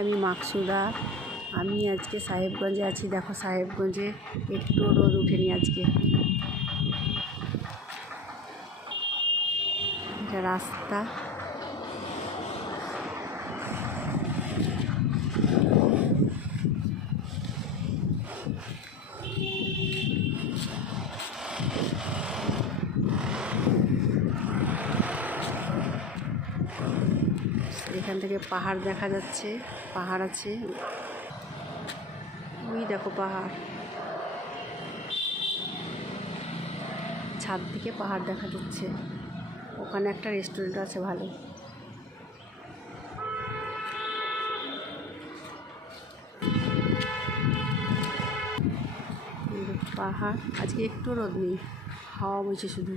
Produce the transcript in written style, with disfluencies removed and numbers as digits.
আমি মাকসুদা। আমি আজকে সাহেবগঞ্জে আছি। দেখো সাহেবগঞ্জে একটু রোদ উঠেনি আজকে। এটা রাস্তা। এখান থেকে পাহাড় দেখা যাচ্ছে, পাহাড় আছে, ওই দেখো পাহাড়, ছাদ থেকে পাহাড় দেখা যাচ্ছে। ওখানে একটা রেস্টুরেন্ট আছে ভালো। পাহাড়, আজকে একটু রোদ নেই, হাওয়া বইছে শুধু।